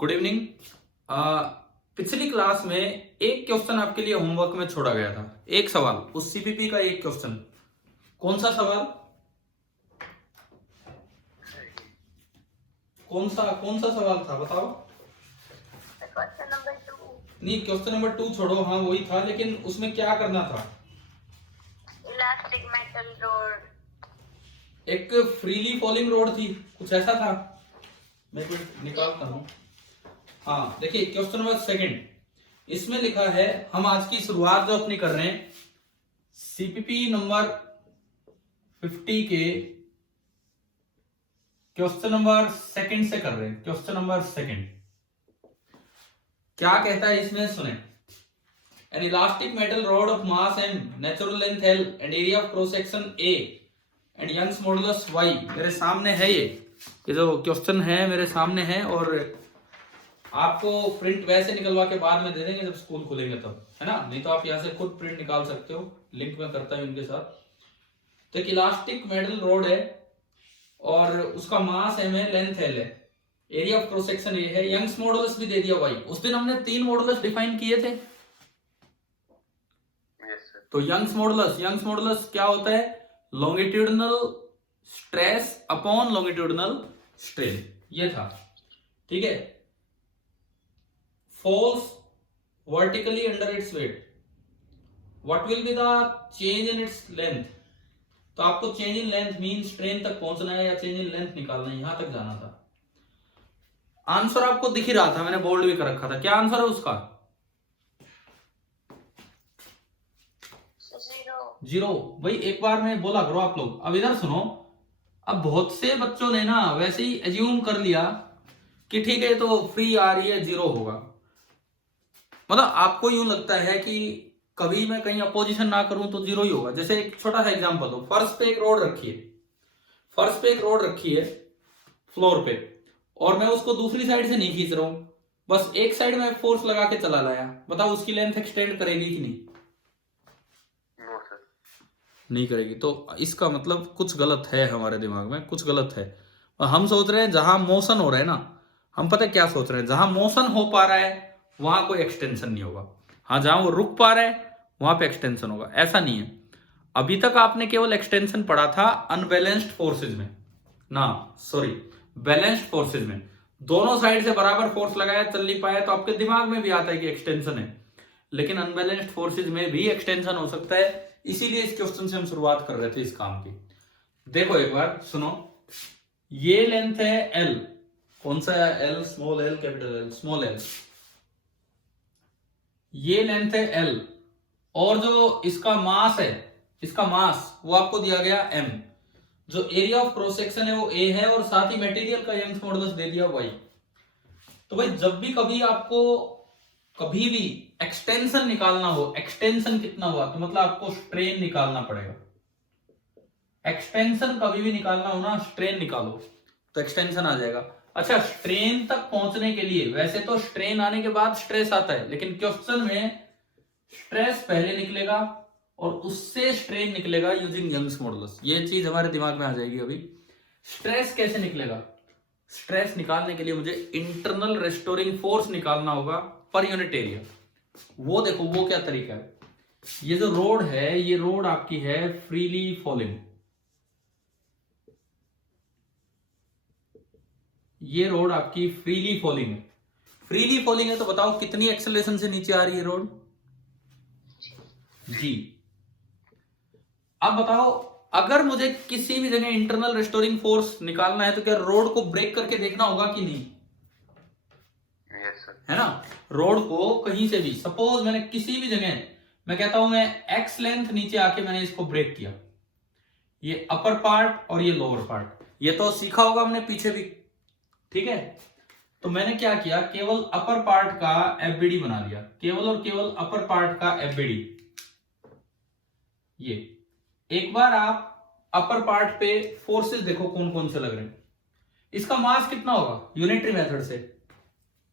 Good evening. पिछली class में एक क्वेश्चन आपके लिए होमवर्क में छोड़ा गया था, एक सवाल उस सीपीपी का एक क्वेश्चन। कौन सा सवाल? कौन सा सवाल था बताओ। Question number 2। नहीं, क्वेश्चन नंबर 2 छोड़ो, हाँ वही था, लेकिन उसमें क्या करना था? Elastic metal road. एक फ्रीली फॉलिंग रोड थी, कुछ ऐसा था। मैं कुछ निकालता हूँ। हाँ देखिए, क्वेश्चन नंबर 2 इसमें लिखा है, हम आज की शुरुआत जो अपनी कर रहे हैं सीपीपी नंबर 50 के क्वेश्चन नंबर 2 से कर रहे हैं। क्वेश्चन नंबर 2 क्या कहता है इसमें, सुने। An elastic metal rod of mass and natural length L and area of cross section A and Young's modulus Y. मेरे सामने है ये जो क्वेश्चन है मेरे सामने है, और आपको प्रिंट वैसे निकलवा के बाद में दे देंगे जब स्कूल खुलेंगे तब, है ना। नहीं तो आप यहाँ से खुद प्रिंट निकाल सकते हो, लिंक में करता हूँ इनके साथ। तो एक इलास्टिक मेटल रोड है और उसका मास एम है, लेंथ एल है, एरिया ऑफ क्रॉस सेक्शन ए है, यंग्स मॉडुलस भी दे दिया वाई। उस दिन हमने 3 मॉडुलस डिफाइन किए थे। तो यंग्स मॉडुलस क्या होता है? Longitudinal stress upon longitudinal strain, ये था, ठीक है। falls vertically under its weight, what will be the change in its length? तो आपको change in length mean strain तक पहुंचना है या चेंज इन लेंथ निकालना है, यहां तक जाना था। आंसर आपको दिख ही रहा था, मैंने बोल्ड भी कर रखा था। क्या आंसर है उसका? 0। भाई एक बार में बोला करो आप लोग। अब इधर सुनो, अब बहुत से बच्चों ने ना वैसे ही एज्यूम कर लिया कि ठीक है तो फ्री आ रही है 0 होगा। मतलब आपको यूं लगता है कि कभी मैं कहीं अपोजिशन ना करूं तो 0 ही होगा। जैसे एक छोटा सा एग्जांपल दो, फर्श पे एक रोड रखी है फ्लोर पे, और मैं उसको दूसरी साइड से नहीं खींच रहा हूं, बस एक साइड में फोर्स लगा के चला लाया। बताओ उसकी लेंथ एक्सटेंड करेगी कि नहीं? नहीं करेगी। तो इसका मतलब कुछ गलत है, हमारे दिमाग में कुछ गलत है। और हम सोच रहे हैं जहां मोशन हो रहा है ना, हम पता है क्या सोच रहे हैं, जहां मोशन हो पा रहा है वहां कोई एक्सटेंशन नहीं होगा। हाँ, जहां वो रुक पा रहा है वहां पे एक्सटेंशन होगा, ऐसा नहीं है। अभी तक आपने केवल एक्सटेंशन पढ़ा था अनबैलेंस्ड फोर्सेज में ना, सॉरी, बैलेंस्ड फोर्सेज में। दोनों साइड से बराबर फोर्स लगाया, चल नहीं पाया, तो आपके दिमाग में भी आता है कि एक्सटेंशन है। लेकिन अनबैलेंस्ड फोर्सेज में भी एक्सटेंशन हो सकता है, इसीलिए इस क्वेश्चन से हम शुरुआत कर रहे थे इस काम की। देखो एक बार सुनो, ये लेंथ है एल। कौन सा है? L, small L, capital L, small L. ये लेंथ है एल, और जो इसका मास है, इसका मास वो आपको दिया गया एम। जो एरिया ऑफ क्रॉस सेक्शन है वो ए है, और साथ ही मटेरियल का यंग्स मॉडुलस दे दिया वाई। तो भाई जब भी कभी आपको कभी भी एक्सटेंशन निकालना हो, एक्सटेंशन कितना हुआ तो मतलब आपको स्ट्रेन निकालना पड़ेगा। एक्सटेंशन कभी भी निकालना हो ना, स्ट्रेन निकालो तो एक्सटेंशन आ जाएगा। अच्छा, स्ट्रेन तक पहुंचने के लिए, वैसे तो स्ट्रेन आने के बाद स्ट्रेस आता है, लेकिन क्वेश्चन में स्ट्रेस पहले निकलेगा और उससे स्ट्रेन निकलेगा यूजिंग यंग्स मॉडुलस। ये चीज हमारे दिमाग में आ जाएगी अभी। स्ट्रेस कैसे निकलेगा? स्ट्रेस निकालने के लिए मुझे इंटरनल रेस्टोरिंग फोर्स निकालना होगा पर यूनिट एरिया। वो देखो वो क्या तरीका है। ये जो रोड है, ये रोड आपकी है फ्रीली फॉलिंग। ये रोड आपकी फ्रीली फॉलिंग है। फ्रीली फॉलिंग है तो बताओ कितनी एक्सेलरेशन से नीचे आ रही है रोड? जी। अब बताओ, अगर मुझे किसी भी जगह इंटरनल रेस्टोरिंग फोर्स निकालना है तो क्या रोड को ब्रेक करके देखना होगा कि नहीं? है ना। रोड को कहीं से भी, सपोज मैंने किसी भी जगह, मैं कहता हूं मैं एक्स लेंथ नीचे आके मैंने इसको ब्रेक किया, ये अपर पार्ट और ये लोअर पार्ट, ये तो सीखा होगा हमने पीछे भी, ठीक है। तो मैंने क्या किया, केवल अपर पार्ट का एफबीडी बना दिया, केवल और केवल अपर पार्ट का एफबीडी। ये एक बार आप अपर पार्ट पे फोर्सेस देखो कौन कौन से लग रहे हैं। इसका मास कितना होगा? यूनिटरी मेथड से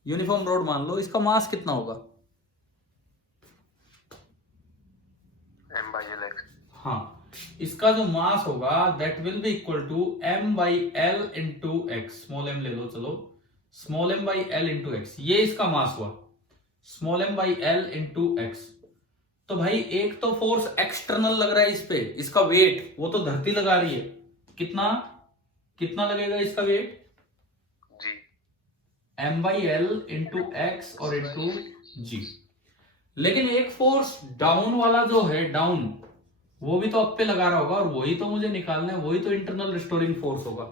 यूनिफॉर्म रोड मान लो, इसका मास कितना होगा? m/l(x). हाँ, इसका जो मास होगा that will be equal to m/l into x. Small m ले लो, चलो small m by L into x, ये इसका मास हुआ, small m by L into x. तो भाई एक तो फोर्स एक्सटर्नल लग रहा है इस पे, इसका वेट वो तो धरती लगा रही है, कितना कितना लगेगा इसका weight, g m by L into x और इंटू जी। लेकिन एक फोर्स डाउन वाला जो है, डाउन, वो भी तो अप पे लगा रहा होगा, और वही तो मुझे निकालना है, वही तो इंटरनल रिस्टोरिंग फोर्स होगा।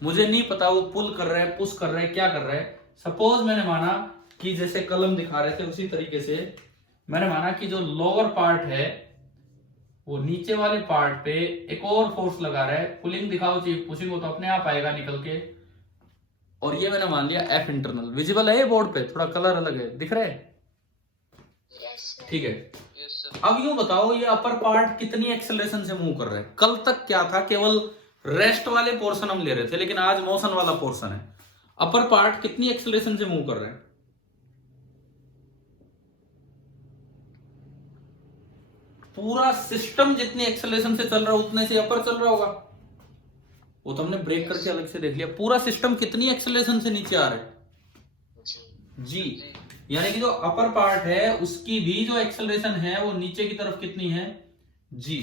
मुझे नहीं पता वो पुल कर रहा है, पुश कर रहा है, क्या कर रहा है। सपोज मैंने माना कि जैसे कलम दिखा रहे थे उसी तरीके से मैंने माना कि जो लोअर पार्ट है वो नीचे वाले पार्ट पे एक और फोर्स लगा रहा है, पुलिंग दिखाओ चाहिए, पुशिंग हो तो अपने आप आएगा निकल के, और ये मैंने मान लिया एफ इंटरनल। विजिबल है ये बोर्ड पे, थोड़ा कलर अलग है, दिख रहा है, ठीक है। अब यूं बताओ ये अपर पार्ट कितनी एक्सेलरेशन से मूव कर रहा है। कल तक क्या था, केवल रेस्ट वाले पोर्शन हम ले रहे थे, लेकिन आज मोशन वाला पोर्शन है। अपर पार्ट कितनी एक्सेलरेशन से मूव कर रहा है, पूरा सिस्टम जितनी एक्सेलरेशन से चल रहा है उतने से अपर चल रहा होगा। वो तो हमने ब्रेक करके अलग से देख लिया। पूरा सिस्टम कितनी एक्सेलरेशन से नीचे आ रहा है, जी। यानी कि जो अपर पार्ट है उसकी भी जो एक्सेलरेशन है वो नीचे की तरफ कितनी है, जी।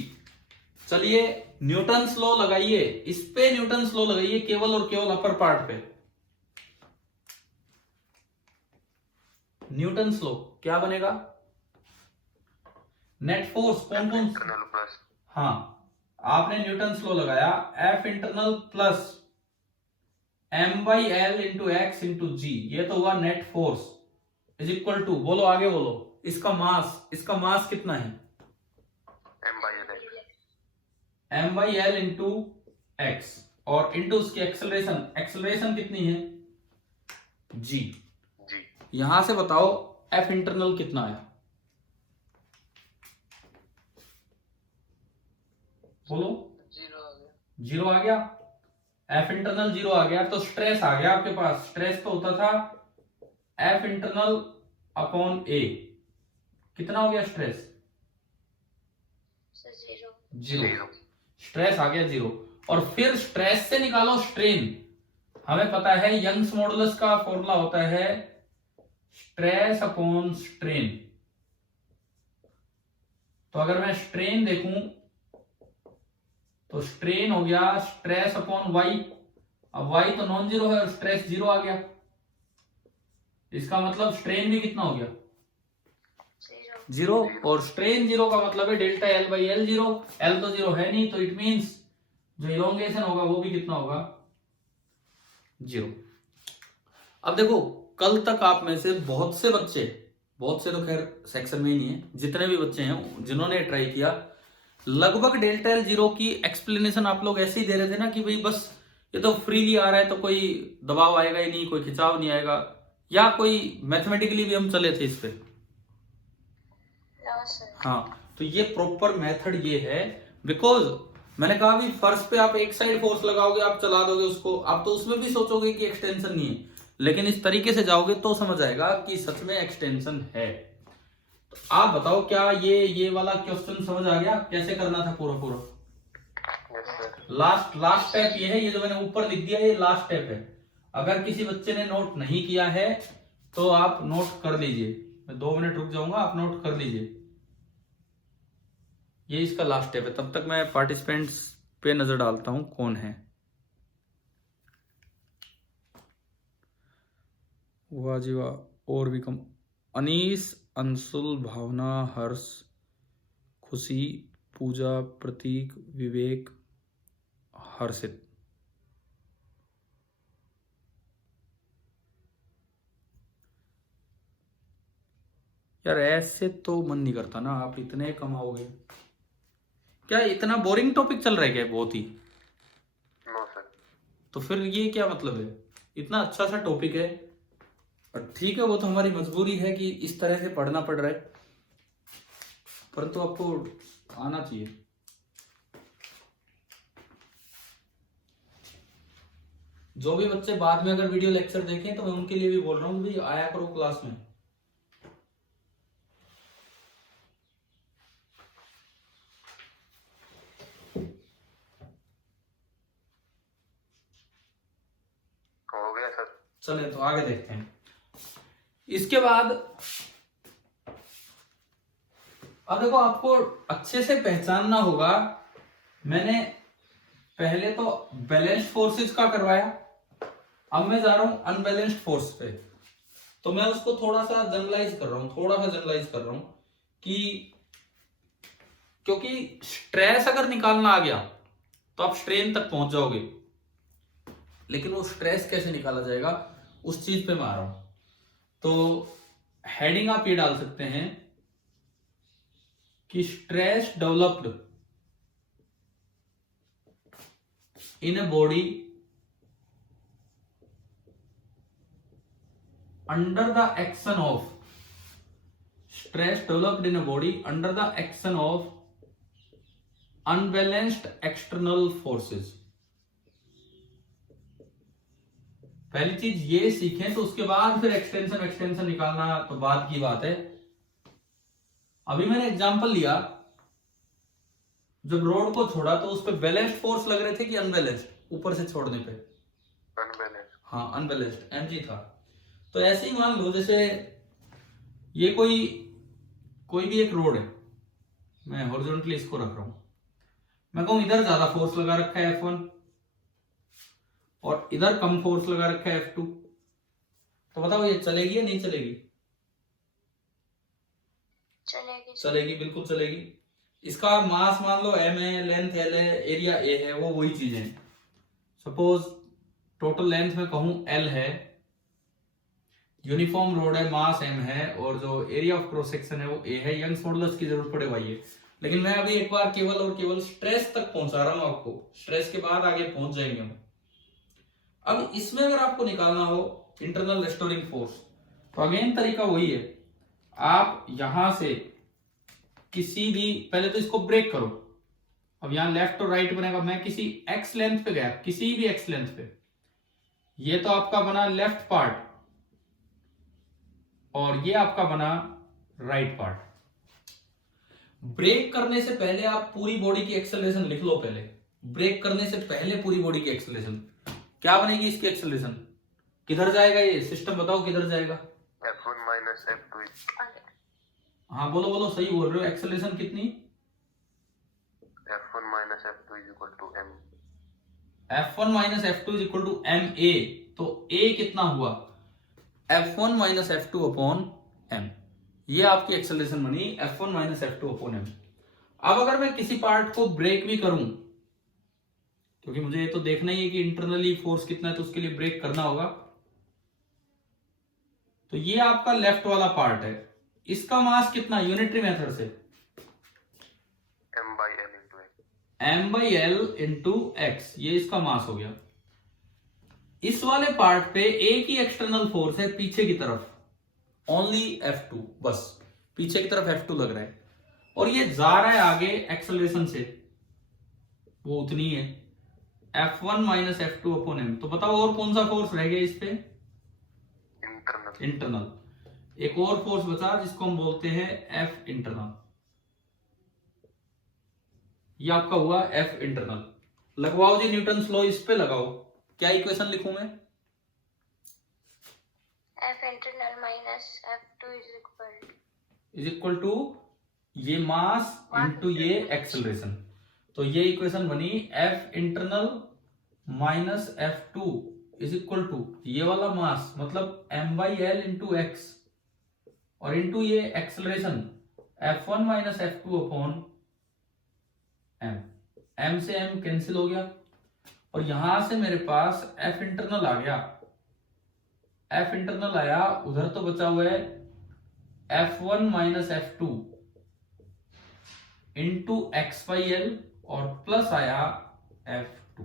चलिए न्यूटन लॉ लगाइए, इस पे न्यूटन लॉ लगाइए केवल और केवल अपर पार्ट पे। न्यूटन लॉ क्या बनेगा, नेट फोर्स कौन कौन, इंटरनल प्लस हाँ आपने न्यूटन लॉ लगाया, F internal plus M by L into X into G, ये तो हुआ net force, is equal to, बोलो आगे बोलो, इसका मास कितना है, m by l m by L into x, और इंटू उसकी एक्सेलरेशन कितनी है, जी। जी यहां से बताओ एफ इंटरनल कितना है, बोलो, जीरो आ गया, एफ इंटरनल जीरो आ गया, तो स्ट्रेस आ गया आपके पास। स्ट्रेस तो होता था एफ इंटरनल अपॉन ए, कितना हो गया स्ट्रेस, जीरो, स्ट्रेस आ गया जीरो। और फिर स्ट्रेस से निकालो स्ट्रेन, हमें पता है यंग्स मॉडुलस का फॉर्मूला होता है स्ट्रेस अपॉन स्ट्रेन। तो अगर मैं स्ट्रेन देखूं तो स्ट्रेन हो गया स्ट्रेस अपॉन वाई, अब वाई तो नॉन जीरो है और स्ट्रेस जीरो आ गया, इसका मतलब स्ट्रेन भी कितना हो गया, जीरो, और स्ट्रेन जीरो का मतलब है delta L by L zero, L तो जीरो है नहीं, तो इट मींस जो इलोंगेशन होगा वो भी कितना होगा, जीरो। अब देखो कल तक आप में से बहुत से तो खैर सेक्शन में ही नहीं है, जितने भी बच्चे हैं जिन्होंने ट्राई किया, लगभग डेल्टा एल जीरो की एक्सप्लेनेशन आप लोग ऐसे ही दे रहे थे ना कि भाई बस ये तो फ्रीली आ रहा है तो कोई दबाव आएगा ही नहीं, कोई खिंचाव नहीं आएगा, या कोई मैथमेटिकली भी हम चले थे इस पे, हाँ। तो ये प्रॉपर मेथड ये है, बिकॉज मैंने कहा भी फर्श पे आप एक साइड फोर्स लगाओगे, आप चला दोगे उसको, आप तो उसमें भी सोचोगे कि एक्सटेंशन नहीं है, लेकिन इस तरीके से जाओगे तो समझ आएगा कि सच में एक्सटेंशन है। तो आप बताओ क्या ये वाला क्वेश्चन समझ आ गया कैसे करना था पूरा, लास्ट स्टेप ये है, ये जो मैंने ऊपर लिख दिया ये लास्ट स्टेप है। अगर किसी बच्चे ने नोट नहीं किया है तो आप नोट कर लीजिए, मैं 2 मिनट रुक जाऊंगा, आप नोट कर लीजिए, ये इसका लास्ट स्टेप है। तब तक मैं पार्टिसिपेंट्स पे नजर डालता हूं कौन है, वाह जी वाह, और भी कम, अनीस, अंशुल, भावना, हर्ष, खुशी, पूजा, प्रतीक, विवेक, हर्षित। यार ऐसे तो मन नहीं करता ना, आप इतने कमाओगे क्या, इतना बोरिंग टॉपिक चल रहा है क्या बहुत ही, नो सर तो फिर ये क्या मतलब है, इतना अच्छा सा टॉपिक है, और ठीक है वो तो हमारी मजबूरी है कि इस तरह से पढ़ना पड़ रहा है, परंतु आपको आना चाहिए। जो भी बच्चे बाद में अगर वीडियो लेक्चर देखें तो मैं उनके लिए भी बोल रहा हूँ भाई आया करो क्लास में। हो गया सर। चले तो आगे देखते हैं। इसके बाद अब देखो, आपको अच्छे से पहचानना होगा। मैंने पहले तो बैलेंस्ड फोर्सेस का करवाया, अब मैं जा रहा हूं अनबैलेंस्ड फोर्स पे। तो मैं उसको थोड़ा सा जनरलाइज कर रहा हूं कि क्योंकि स्ट्रेस अगर निकालना आ गया तो आप स्ट्रेन तक पहुंच जाओगे, लेकिन वो स्ट्रेस कैसे निकाला जाएगा उस चीज पे मैं आ रहा हूं। तो हेडिंग आप ये डाल सकते हैं कि stress developed in a body under the action of stress developed in a body under the action of unbalanced external forces। पहली चीज ये सीखें, तो उसके बाद फिर एक्सटेंशन निकालना तो बाद की बात है। अभी मैंने एग्जांपल लिया, जब रोड को छोड़ा तो उस पर बैलेंस्ड फोर्स लग रहे थे कि अनबैलेंस्ड, ऊपर से छोड़ने पे अनबैलेंस्ड। हाँ अनबैलेंस्ड mg था। तो ऐसे ही मान लो, जैसे ये कोई भी एक रोड है, मैं हॉरिजॉन्टली इसको रख रहा हूं, मैं कहूं इधर ज्यादा फोर्स लगा रखा है F1 और इधर कम फोर्स लगा रखा है F2, तो बताओ ये चलेगी या नहीं चलेगी? चलेगी। चलेगी, बिल्कुल चलेगी। इसका मास मान लो m है, लेंथ L है, एरिया A है, वो वही चीजें हैं। सपोज टोटल लेंथ में कहूं L है, यूनिफॉर्म रोड है, मास m है, और जो एरिया ऑफ क्रॉस सेक्शन है वो a है। यंग्स मॉडुलस की जरूरत पड़े भाई है, लेकिन मैं अभी एक बार केवल और केवल स्ट्रेस तक पहुंचा रहा हूं आपको, स्ट्रेस के बाद आगे पहुंच जाएंगे हम। अब इसमें अगर आपको निकालना हो इंटरनल रेस्टोरिंग फोर्स, तो अगेन तरीका वही है, आप यहां से किसी भी, पहले तो इसको ब्रेक करो। अब यहां लेफ्ट और राइट बनेगा, मैं किसी x लेंथ पे गया, किसी भी x लेंथ पे, ये तो आपका बना लेफ्ट पार्ट और ये आपका बना राइट पार्ट। ब्रेक करने से पहले आप पूरी बॉडी की एक्सेलरेशन लिख लो। पहले ब्रेक करने से पहले पूरी बॉडी की एक्सेलरेशन क्या बनेगी? इसकी एक्सेलरेशन किधर जाएगा? ये सिस्टम बताओ किधर जाएगा? F1 minus F2 हाँ बोलो, सही बोल रहे हो। एक्सेलरेशन कितनी? F1 minus F2 is equal to M। F1 minus F2 is equal to ma। तो a कितना हुआ? F1 minus F2 upon m। ये आपकी एक्सेलरेशन बनी F1 minus F2 upon m। अब अगर मैं किसी पार्ट को ब्रेक भी करूं, क्योंकि मुझे ये तो देखना ही है कि इंटरनली फोर्स कितना है, तो उसके लिए ब्रेक करना होगा। तो ये आपका लेफ्ट वाला पार्ट है, इसका मास कितना यूनिटरी मेथड से? m/l इंटू x, ये इसका मास हो गया। इस वाले पार्ट पे एक ही एक्सटर्नल फोर्स है पीछे की तरफ, ओनली F2, बस पीछे की तरफ F2 लग रहा है, और ये जा रहा है आगे एक्सेलरेशन से, वो उतनी है F1 minus F2 upon m। तो बताओ और कौन सा फोर्स रह गया इस पे? इंटरनल। एक और फोर्स बचा जिसको हम बोलते हैं F इंटरनल। ये आपका हुआ F इंटरनल। लगवाओ जी न्यूटन लॉ, इस पे लगाओ। क्या इक्वेशन लिखूं मैं? F internal minus F2 is equal to ये मास इंटू ये एक्सेलरेशन। तो ये इक्वेशन बनी F internal minus F2 is equal to ये वाला मास, मतलब m/l इंटू x, और इंटू ये acceleration F1 minus F2 upon m। m से m कैंसिल हो गया, और यहां से मेरे पास F इंटरनल आ गया। F इंटरनल आया, उधर तो बचा हुआ है F1 minus F2 into x/l, और प्लस आया F2।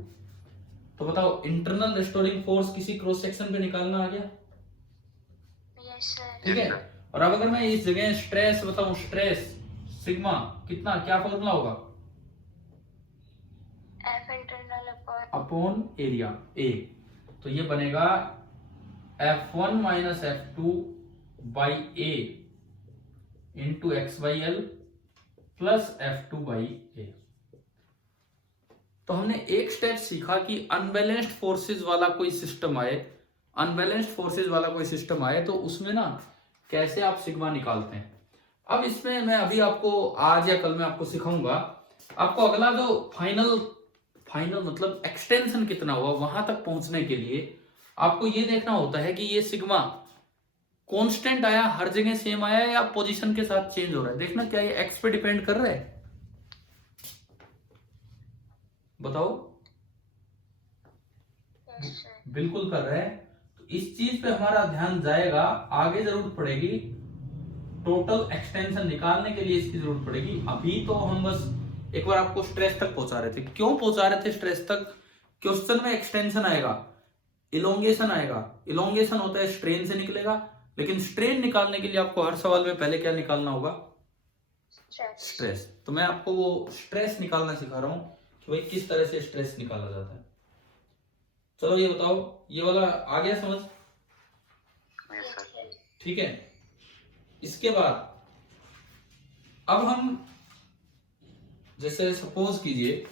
तो बताओ इंटरनल रेस्टोरिंग फोर्स किसी क्रॉस सेक्शन पे निकालना आ गया? Yes sir. ठीक है। और अब अगर मैं इस जगह स्ट्रेस बताऊं, स्ट्रेस सिग्मा कितना, क्या फॉर्मूला होगा? F internal upon area A। तो ये बनेगा F1 minus F2 by A into x/l plus F2 by A। तो हमने एक स्टेप सीखा कि अनबैलेंस्ड फोर्सेस वाला कोई सिस्टम आए, अनबैलेंस्ड फोर्सेज वाला कोई सिस्टम आए तो उसमें ना कैसे आप सिग्मा निकालते हैं। अब इसमें मैं अभी आपको आज या कल में आपको सिखाऊंगा। आपको अगला जो फाइनल मतलब एक्सटेंशन कितना हुआ वहां तक पहुंचने के लिए आपको ये देखना होता है कि ये सिग्मा कांस्टेंट आया, हर जगह सेम आया या पोजीशन के साथ चेंज हो रहा है। देखना क्या ये एक्स पे डिपेंड कर रहा है, बताओ। Yes sir. बिल्कुल कर रहे हैं। तो इस चीज पे हमारा ध्यान जाएगा, आगे जरूरत पड़ेगी टोटल एक्सटेंशन निकालने के लिए इसकी जरूरत पड़ेगी। अभी तो हम बस एक बार आपको स्ट्रेस तक पहुंचा रहे थे। क्यों पहुंचा रहे थे स्ट्रेस तक? क्वेश्चन में एक्सटेंशन आएगा, इलोंगेशन आएगा, इलोंगेशन होता है स्ट्रेन से निकलेगा, लेकिन स्ट्रेन निकालने के लिए आपको हर सवाल में पहले क्या निकालना होगा? स्ट्रेस। स्ट्रेस। तो मैं आपको वो स्ट्रेस निकालना सिखा रहा हूं कि भाई किस तरह से स्ट्रेस निकाला जाता है। चलो ये बताओ, ये वाला आ गया समझ? Yes sir. ठीक है। इसके बाद अब हम जैसे सपोज कीजिए,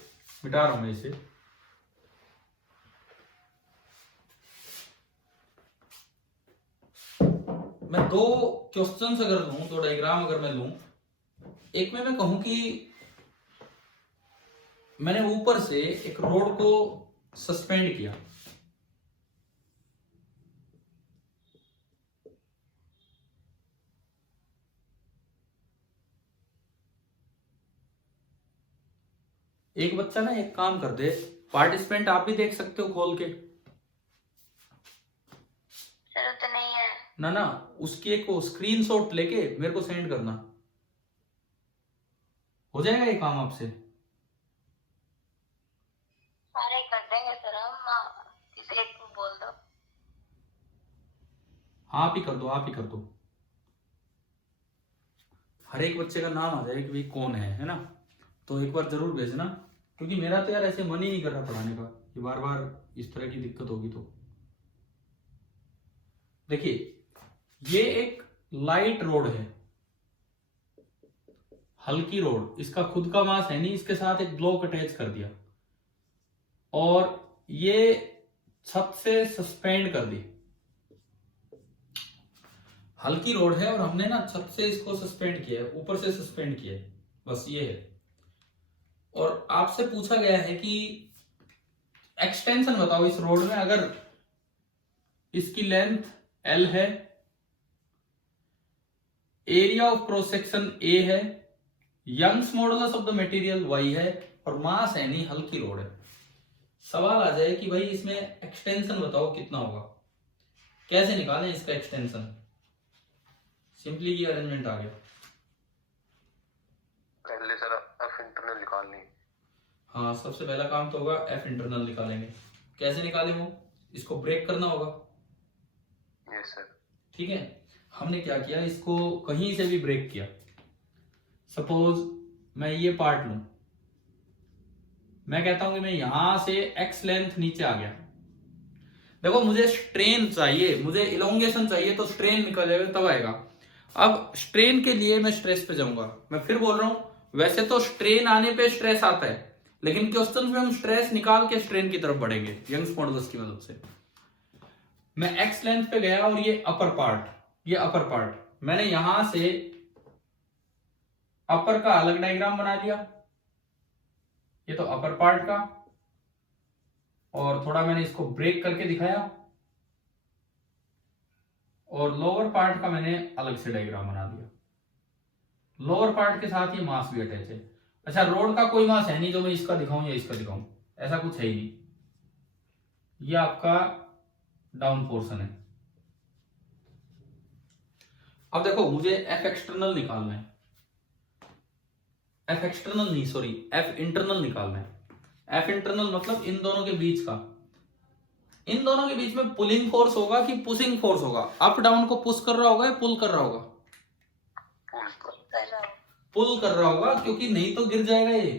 मिटा रहा हूं मैं इसे, मैं दो क्वेश्चंस अगर लूं, दो डायग्राम अगर मैं लूं, एक में मैं कहूं कि मैंने ऊपर से एक रोड को सस्पेंड किया, एक बच्चा ना एक काम कर दे, पार्टिसिपेंट आप भी देख सकते हो खोल के सर तो नहीं है। ना, उसकी एक स्क्रीनशॉट लेके मेरे को सेंड करना, हो जाएगा ये काम आपसे। सारे कर देंगे सर हम, किसी एक को बोल दो। आप ही कर दो, आप ही कर दो, हर एक बच्चे का नाम आ जाए कि भाई कौन है ना। तो एक बार जरूर भेजना, क्योंकि मेरा तो यार ऐसे मन ही नहीं कर रहा पढ़ाने का कि बार बार इस तरह की दिक्कत होगी। तो देखिए ये एक लाइट रोड है, हल्की रोड, इसका खुद का मास है नहीं, इसके साथ एक ब्लॉक अटैच कर दिया और ये छत से सस्पेंड कर दी। हल्की रोड है और हमने ना छत से इसको सस्पेंड किया है, ऊपर से सस्पेंड किया है, बस ये है। और आपसे पूछा गया है कि एक्सटेंशन बताओ इस रोड में। अगर इसकी लेंथ L है, area of cross section A है, Young's modulus of the material Y है और मास है नहीं, हल्की रोड है। सवाल आ जाए कि भाई इसमें एक्सटेंशन बताओ कितना होगा, कैसे निकालें इसका एक्सटेंशन? सिंपली ये अरेंजमेंट आ गया। पहले सर एफ इंटरनल निकालनी। हाँ, सबसे पहला काम तो होगा एफ इंटरनल निकालेंगे। कैसे निकाले वो? इसको ब्रेक करना होगा। Yes sir. ठीक है, हमने क्या किया, इसको कहीं से भी ब्रेक किया। सपोज मैं ये पार्ट लूं, मैं कहता हूं कि मैं यहां से एक्स लेंथ नीचे आ गया। देखो मुझे स्ट्रेन चाहिए, मुझे इलोंगेशन चाहिए, तो स्ट्रेन निकल जाएगा तब आएगा। अब स्ट्रेन के लिए मैं स्ट्रेस पे जाऊंगा। मैं फिर बोल रहा हूं, वैसे तो स्ट्रेन आने पे स्ट्रेस आता है, लेकिन क्वेश्चन में हम स्ट्रेस निकाल के स्ट्रेन की तरफ बढ़ेंगे यंग्स मॉडुलस की मदद से। मैं एक्स लेंथ पे गया और ये अपर पार्ट मैंने यहां से अपर का अलग डायग्राम बना दिया, ये तो अपर पार्ट का, और थोड़ा मैंने इसको ब्रेक करके दिखाया, और लोअर पार्ट का मैंने अलग से डायग्राम बना दिया। लोअर पार्ट के साथ ये मास भी अटैच है। अच्छा, रोड का कोई मास है नहीं जो मैं इसका दिखाऊं या इसका दिखाऊं, ऐसा कुछ है ही नहीं। ये आपका डाउन पोर्शन है। अब देखो मुझे एफ एक्सटर्नल निकालना है, एफ एक्सटर्नल नहीं सॉरी एफ इंटरनल निकालना है। एफ इंटरनल मतलब इन दोनों के बीच का, इन दोनों के बीच में पुलिंग फोर्स होगा कि पुशिंग फोर्स होगा? अप डाउन को पुश कर रहा होगा या पुल कर रहा होगा? पुल कर रहा होगा, क्योंकि नहीं तो गिर जाएगा ये।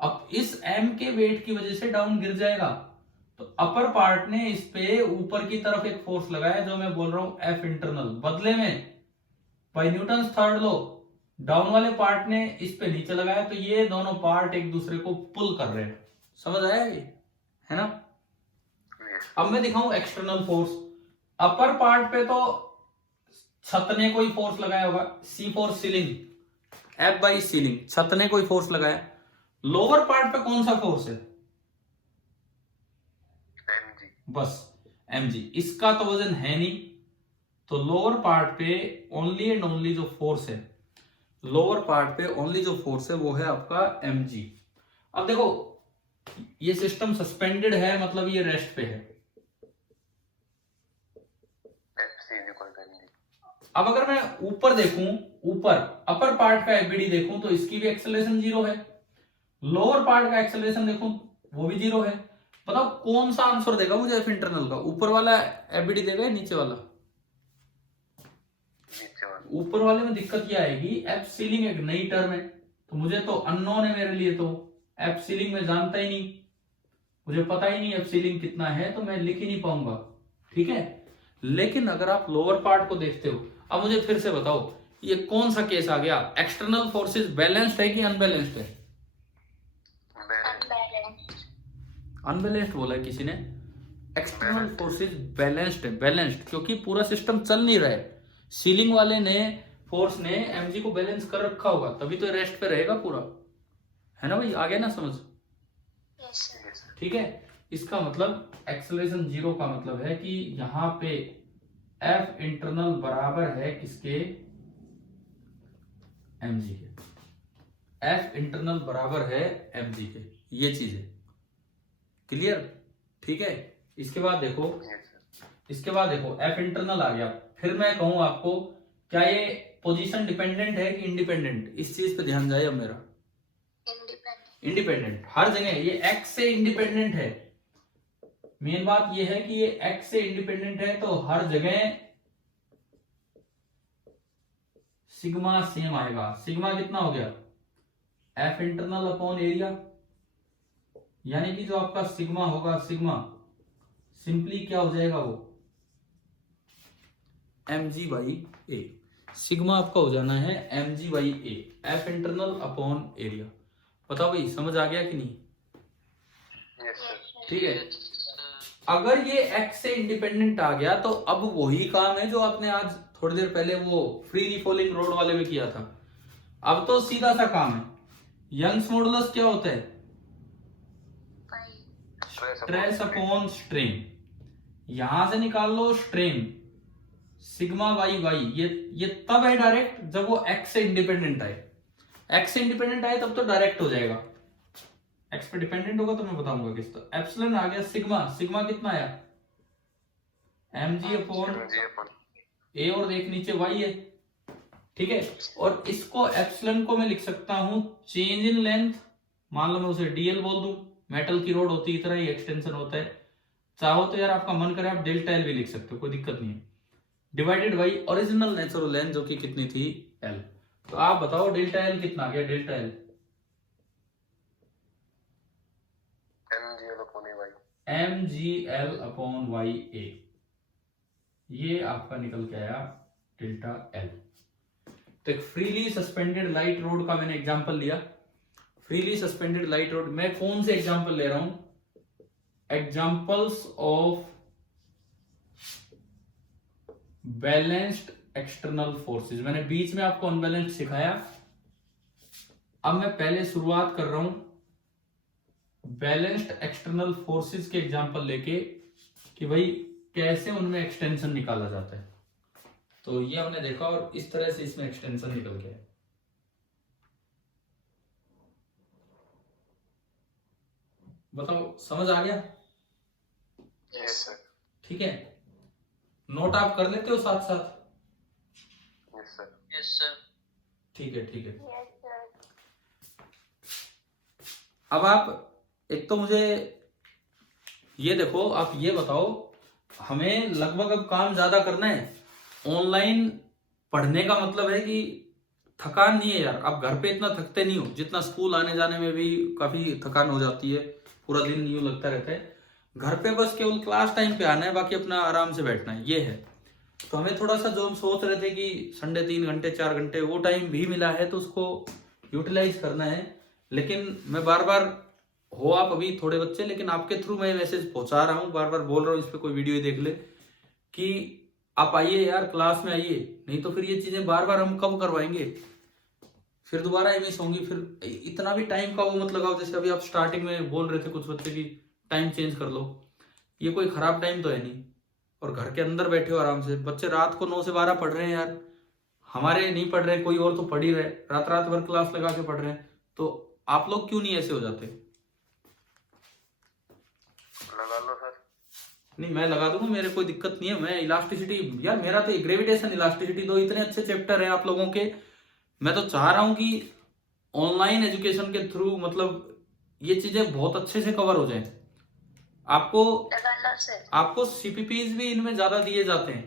अब इस एम के वेट की वजह से डाउन गिर जाएगा, तो अपर पार्ट ने इस पे ऊपर की तरफ एक फोर्स लगाया जो मैं बोल रहा हूं एफ इंटरनल। बदले में by Newton third law down वाले पार्ट ने इस पे नीचे लगाया, तो ये दोनों पार्ट एक दूसरे को पुल कर रहे हैं। समझ आया ये, है ना? अब मैं दिखाऊं एक्सटर्नल फोर्स। अपर पार्ट पे तो छत ने कोई फोर्स लगाया होगा, C force ceiling, F by ceiling, छत ने कोई फोर्स लगाया। लोअर पार्ट पे कौन सा फोर्स है? mg। बस mg, इसका तो वजन है नहीं, तो लोअर पार्ट पे ओनली एंड ओनली जो फोर्स है, लोअर पार्ट पे ओनली जो फोर्स है वो है आपका mg। अब देखो ये सिस्टम सस्पेंडेड है, मतलब ये रेस्ट पे है। fc is equal to mg। अब अगर मैं ऊपर देखूं, ऊपर अपर पार्ट का एफबीडी देखूं तो इसकी भी एक्सेलरेशन 0 है, लोअर पार्ट का एक्सेलरेशन देखूं वो भी 0 है। बताओ कौन सा आंसर देगा मुझे एफ इंटरनल का? ऊपर वाला एफबीडी देगा या नीचे वाला? नीचे वाला। ऊपर वाले में दिक्कत यह आएगी, एफ सीलिंग एक नई टर्म है, तो मुझे तो अननोन है मेरे लिए, तो एफ सीलिंग में जानता ही नहीं, मुझे पता ही नहीं एफ सीलिंग कितना है, तो मैं लिख ही नहीं पाऊंगा, ठीक है। लेकिन अगर आप लोअर पार्ट को देखते हो, अब मुझे फिर से बताओ ये कौन सा केस आ गया? एक्सटर्नल फोर्सेस बैलेंस्ड है कि अनबैलेंस्ड है? अनबैलेंस्ड। अनबैलेंस्ड बोला है किसी ने, एक्सटर्नल फोर्सेस बैलेंस्ड है, बैलेंस्ड, क्योंकि पूरा सिस्टम चल नहीं रहा है। सीलिंग वाले ने फोर्स ने एमजी को बैलेंस कर रखा होगा, तभी तो रेस्ट पे रहेगा पूरा, है ना भाई? आ गया ना समझ? Yes sir. ठीक है, इसका मतलब एक्सेलरेशन 0 का मतलब है कि यहां पे एफ इंटरनल बराबर है किसके? एमजी के। एफ इंटरनल बराबर है एमजी के, ये चीज है क्लियर, ठीक है। इसके बाद देखो, इसके बाद देखो एफ इंटरनल आ गया, फिर मैं कहूं आपको क्या ये पोजीशन डिपेंडेंट है कि इंडिपेंडेंट? इस चीज पे ध्यान जाए अब मेरा। इंडिपेंडेंट। इंडिपेंडेंट, हर जगह ये एक्स से इंडिपेंडेंट है। मेन बात ये है कि ये एक्स से इंडिपेंडेंट है, तो हर जगह सिग्मा सेम आएगा। सिग्मा कितना हो गया? एफ इंटरनल अपॉन एरिया, यानी कि जो आपका सिग्मा होगा, सिग्मा सिंपली क्या हो जाएगा? वो mg बाई ए, सिग्मा आपका हो जाना है mg by A, F internal upon area. बताओ भाई समझ आ गया कि नहीं? Yes sir. ठीक है, अगर ये x से इंडिपेंडेंट आ गया तो अब वही काम है जो आपने आज थोड़ी देर पहले वो फ्रीली फॉलिंग रोड वाले में किया था। अब तो सीधा सा काम है, यंग्स मॉडुलस क्या होता है? स्ट्रेस अपॉन स्ट्रेन, यहां से निकाल लो स्ट्रेन, सिग्मा बाई वाई, ये तब है डायरेक्ट जब वो x से इंडिपेंडेंट आए। x से इंडिपेंडेंट आए तब तो डायरेक्ट हो जाएगा, x पे डिपेंडेंट होगा तो मैं बताऊंगा किस। तो एप्सिलॉन आ गया सिग्मा, सिग्मा कितना आया? mg अपॉन ए, और देख नीचे y है, ठीक है। और इसको एप्सिलॉन को मैं लिख सकता हूं चेंज इन लेंथ, मान लो मैं उसे dl बोल दूं, मेटल की रोड होती है, इतना ही एक्सटेंशन होता है। चाहो तो यार आपका मन करे आप डेल्टा एल भी लिख सकते हो, कोई दिक्कत नहीं है, divided by original natural length जो कि कितनी थी? एल। तो आप बताओ डेल्टा एल कितना गया? Delta L mgl upon Y A, ये आपका निकल के आया डेल्टा एल। तो एक फ्रीली सस्पेंडेड लाइट रोड का मैंने एग्जांपल लिया। फ्रीली सस्पेंडेड लाइट रोड, मैं कौन से एग्जांपल ले रहा हूं? Examples of balanced external forces. मैंने बीच में आपको अनबैलेंस्ड सिखाया, अब मैं पहले शुरुआत कर रहा हूं बैलेंस्ड एक्सटर्नल फोर्सेस के एग्जांपल लेके कि भाई कैसे उनमें एक्सटेंशन निकाला जाता है। तो ये हमने देखा और इस तरह से इसमें एक्सटेंशन निकल गया। बताओ समझ आ गया? Yes sir. ठीक है, नोट आप कर लेते हो साथ साथ? Yes sir. Yes sir. ठीक है, ठीक है। Yes sir. अब आप एक तो मुझे ये देखो, आप ये बताओ, हमें लगभग अब काम ज्यादा करना है। ऑनलाइन पढ़ने का मतलब है कि थकान नहीं है यार, आप घर पे इतना थकते नहीं हो जितना स्कूल आने जाने में भी काफी थकान हो जाती है, पूरा दिन यूं लगता रहता है। घर पे बस केवल क्लास टाइम पे आना है, बाकी अपना आराम से बैठना है, ये है। तो हमें थोड़ा सा जो हम सोच रहे थे कि संडे 3 घंटे 4 घंटे वो टाइम भी मिला है तो उसको यूटिलाइज करना है। लेकिन मैं बार बार, हो आप अभी थोड़े बच्चे, लेकिन आपके थ्रू मैं मैसेज पहुंचा रहा हूं, बार बार बोल रहा हूं इस पे कोई वीडियो ही देख ले कि आप आइए यार, क्लास में आइए, नहीं तो फिर ये चीजें बार बार हम कब करवाएंगे, फिर दोबारा ये मिस होंगी। फिर इतना भी टाइम का वो मत लगाओ। जैसे अभी आप स्टार्टिंग में बोल रहे थे कुछ बच्चे की टाइम चेंज कर लो, ये कोई खराब टाइम तो है नहीं। और घर के अंदर बैठे हो आराम से, बच्चे रात को 9 से 12 पढ़ रहे हैं यार, हमारे नहीं पढ़ रहे, कोई और तो पढ़ ही रहे, रात रात भर क्लास लगा के पढ़ रहे हैं। तो आप लोग क्यों नहीं ऐसे हो जाते? लगा लो सर। नहीं, मैं लगा दूंगा, मेरे कोई दिक्कत नहीं है। मैं इलास्टिसिटी यार, मेरा तो ग्रेविटेशन इलास्टिसिटी, दो इतने अच्छे चैप्टर हैं आप लोगों के। मैं तो चाह रहा हूं कि ऑनलाइन एजुकेशन के थ्रू मतलब ये चीजें बहुत अच्छे से कवर हो जाएं। आपको सीपीपीज भी इनमें ज्यादा दिए जाते हैं।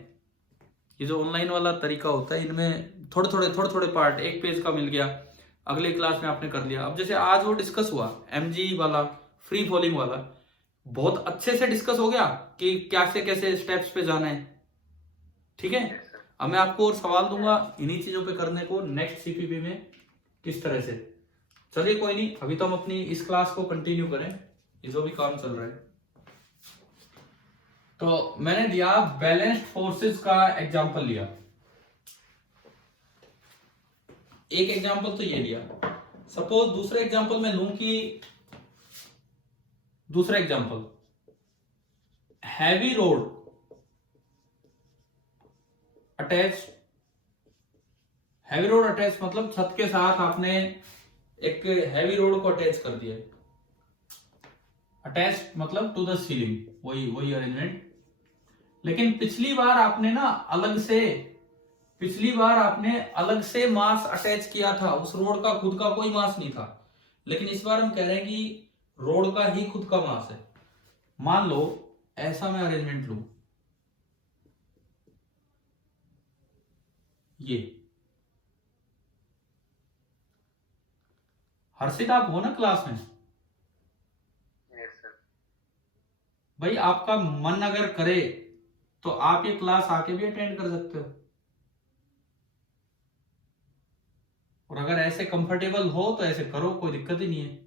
ये जो ऑनलाइन वाला तरीका होता है, इनमें थोड़े थोड़े पार्ट, एक पेज का मिल गया, अगले क्लास में आपने कर लिया। अब जैसे आज वो डिस्कस हुआ एमजी वाला, फ्री फॉलिंग वाला, बहुत अच्छे से डिस्कस हो गया कि कैसे कैसे स्टेप्स पे जाना है। ठीक है, अब मैं आपको और सवाल दूंगा इन्हीं चीजों पे करने को नेक्स्ट सीपीपी में किस तरह से। चलिए कोई नहीं, अभी तो हम अपनी इस क्लास को कंटिन्यू करें, ये जो भी काम चल रहा है। तो मैंने दिया बैलेंस्ड फोर्सेस का एग्जांपल लिया, एक एग्जांपल तो ये लिया। सपोज दूसरे एग्जांपल में लूं कि दूसरा example, heavy road attach, heavy road attach मतलब छत के साथ आपने एक हैवी रोड को अटैच कर दिया। अटैच मतलब टू द सीलिंग, वही अरेंजमेंट। लेकिन पिछली बार आपने अलग से मास अटैच किया था, उस रोड का खुद का कोई मास नहीं था। लेकिन इस बार हम कह रहे हैं कि रोड का ही खुद का मास है। मान लो ऐसा मैं अरेंजमेंट लूं, ये हर्षित आप हो ना क्लास में? Yes sir. भाई आपका मन अगर करे तो आप ये क्लास आके भी अटेंड कर सकते हो, और अगर ऐसे कंफर्टेबल हो तो ऐसे करो, कोई दिक्कत ही नहीं है।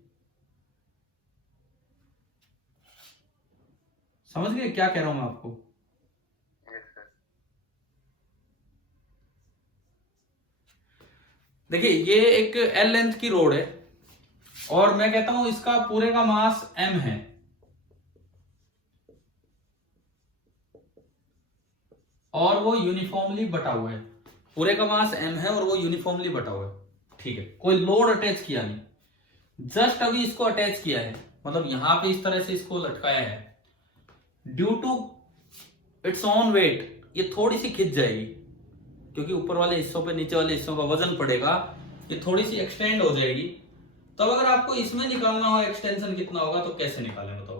समझ गए क्या कह रहा हूं मैं आपको? Yes sir. देखिए ये एक एल लेंथ की रोड है, और मैं कहता हूं इसका पूरे का मास m है। और वो यूनिफॉर्मली बटा हुआ है, पूरे का मास m है और वो यूनिफॉर्मली बटा हुआ है। ठीक है, कोई लोड अटैच किया नहीं, जस्ट अभी इसको अटैच किया है, मतलब यहां पे इस तरह से इसको लटकाया है। Due to its own weight ये थोड़ी सी खिंच जाएगी, क्योंकि ऊपर वाले हिस्सों पे नीचे वाले हिस्सों का वजन पड़ेगा, ये थोड़ी सी एक्सटेंड हो जाएगी। तो अगर आपको इसमें निकालना हो एक्सटेंशन कितना होगा तो कैसे निकालें बताओ?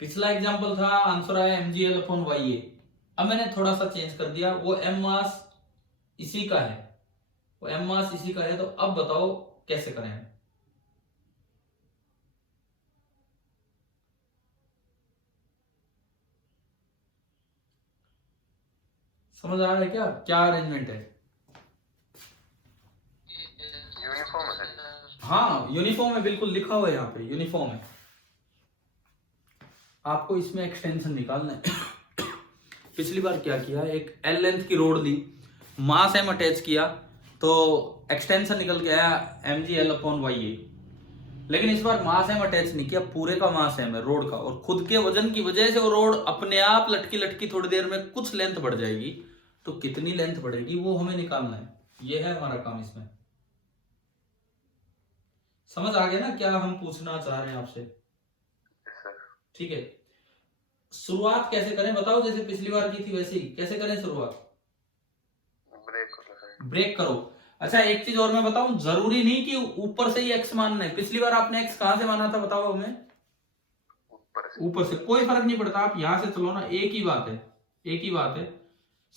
पिछला एग्जांपल था, आंसर आया mgl/ya। अब मैंने थोड़ा सा चेंज कर दिया, वो m मास इसी का है, तो अब बताओ कैसे करें? समझ आ रहा है क्या अरेंजमेंट है? यूनिफॉर्म है सर। हाँ यूनिफॉर्म है, बिल्कुल लिखा हुआ है यहाँ पे यूनिफॉर्म है। आपको इसमें एक्सटेंशन निकालना है। पिछली बार क्या किया, एक एल लेंथ की रोड ली, मास एम अटैच किया, तो एक्सटेंशन निकल के आया mgl/ya। लेकिन इस बार मास एम अटैच नहीं किया, पूरे का मास एम है रोड का, और खुद के वजन की वजह से वो रोड अपने आप लटकी थोड़ी देर में कुछ लेंथ बढ़ जाएगी। तो कितनी लेंथ बढ़ेगी वो हमें निकालना है, ये है हमारा काम इसमें। समझ आ गया ना क्या हम पूछना चाह रहे हैं आपसे? ठीक है, शुरुआत कैसे करें बताओ? जैसे पिछली बार की थी वैसे ही कैसे करें शुरुआत? ब्रेक करो। अच्छा एक चीज और मैं बताऊं, जरूरी नहीं कि ऊपर से ही एक्स मानना है। पिछली बार आपने एक्स कहां से माना था बताओ हमें? ऊपर से। कोई फर्क नहीं पड़ता, आप यहां से चलो ना, एक ही बात है।